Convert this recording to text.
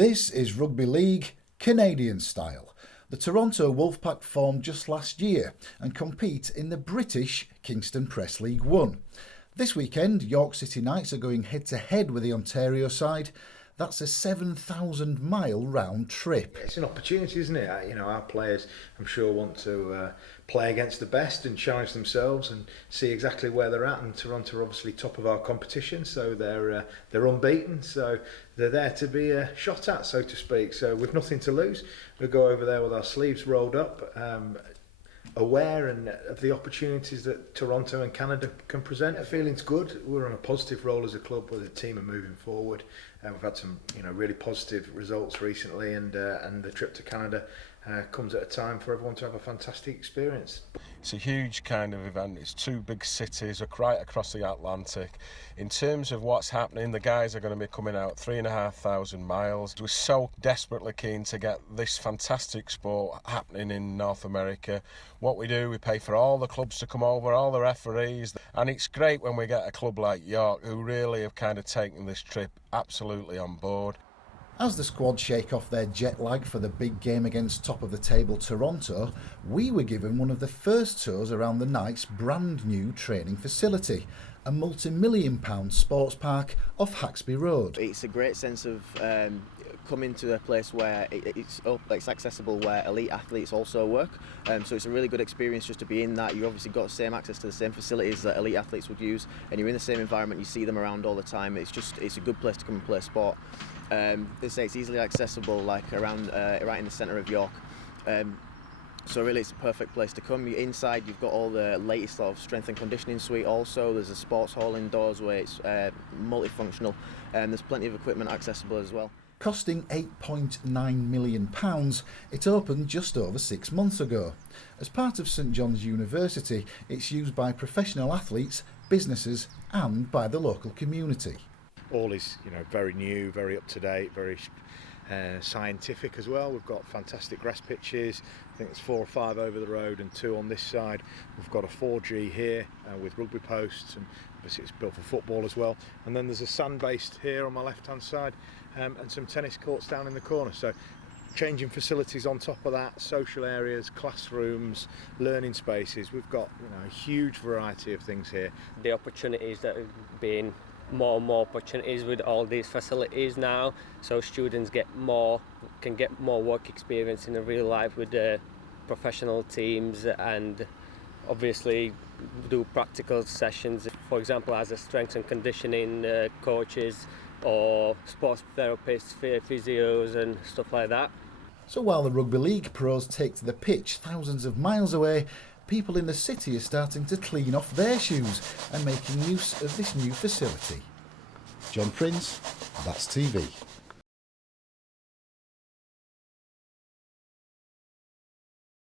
This is rugby league, Canadian style. The Toronto Wolfpack formed just last year and compete in the British Kingston Press League 1. This weekend, York City Knights are going head-to-head with the Ontario side. That's a 7,000-mile round trip. It's an opportunity, isn't it? You know, our players, I'm sure, want to play against the best and challenge themselves and see exactly where they're at. And Toronto are obviously top of our competition, so they're unbeaten. So they're there to be shot at, so to speak. So with nothing to lose, we'll go over there with our sleeves rolled up, aware of the opportunities that Toronto and Canada can present. The feeling's good. We're on a positive roll as a club where the team are moving forward. We've had some, really positive results recently, and the trip to Canada comes at a time for everyone to have a fantastic experience. It's a huge kind of event. It's two big cities right across the Atlantic. In terms of what's happening, the guys are going to be coming out 3,500 miles. We're so desperately keen to get this fantastic sport happening in North America. What we do, we pay for all the clubs to come over, all the referees, and it's great when we get a club like York who really have kind of taken this trip absolutely on board. As the squad shake off their jet lag for the big game against top-of-the-table Toronto, we were given one of the first tours around the Knights' brand new training facility, a multi-million-pound sports park off Haxby Road. It's a great sense of coming to a place where it's accessible, where elite athletes also work. So it's a really good experience just to be in that. You obviously got the same access to the same facilities that elite athletes would use, and you're in the same environment. You see them around all the time. It's a good place to come and play sport. They say it's easily accessible, like around right in the centre of York. So really it's a perfect place to come. Inside you've got all the latest sort of strength and conditioning suite also. There's a sports hall indoors where it's multifunctional, and there's plenty of equipment accessible as well. Costing £8.9 million, it opened just over 6 months ago. As part of St John's University, it's used by professional athletes, businesses and by the local community. All is, very new, very up to date, very scientific as well. We've got fantastic grass pitches. I think there's 4 or 5 over the road and 2 on this side. We've got a 4G here with rugby posts, and obviously it's built for football as well. And then there's a sand-based here on my left-hand side, and some tennis courts down in the corner. So changing facilities on top of that, social areas, classrooms, learning spaces. We've got a huge variety of things here. The opportunities that have been more and more opportunities with all these facilities now, so students can get more work experience in the real life with the professional teams, and obviously do practical sessions, for example as a strength and conditioning coaches or sports therapists, physios and stuff like that. So while the rugby league pros take to the pitch thousands of miles away, people in the city are starting to clean off their shoes and making use of this new facility. John Prince, That's TV.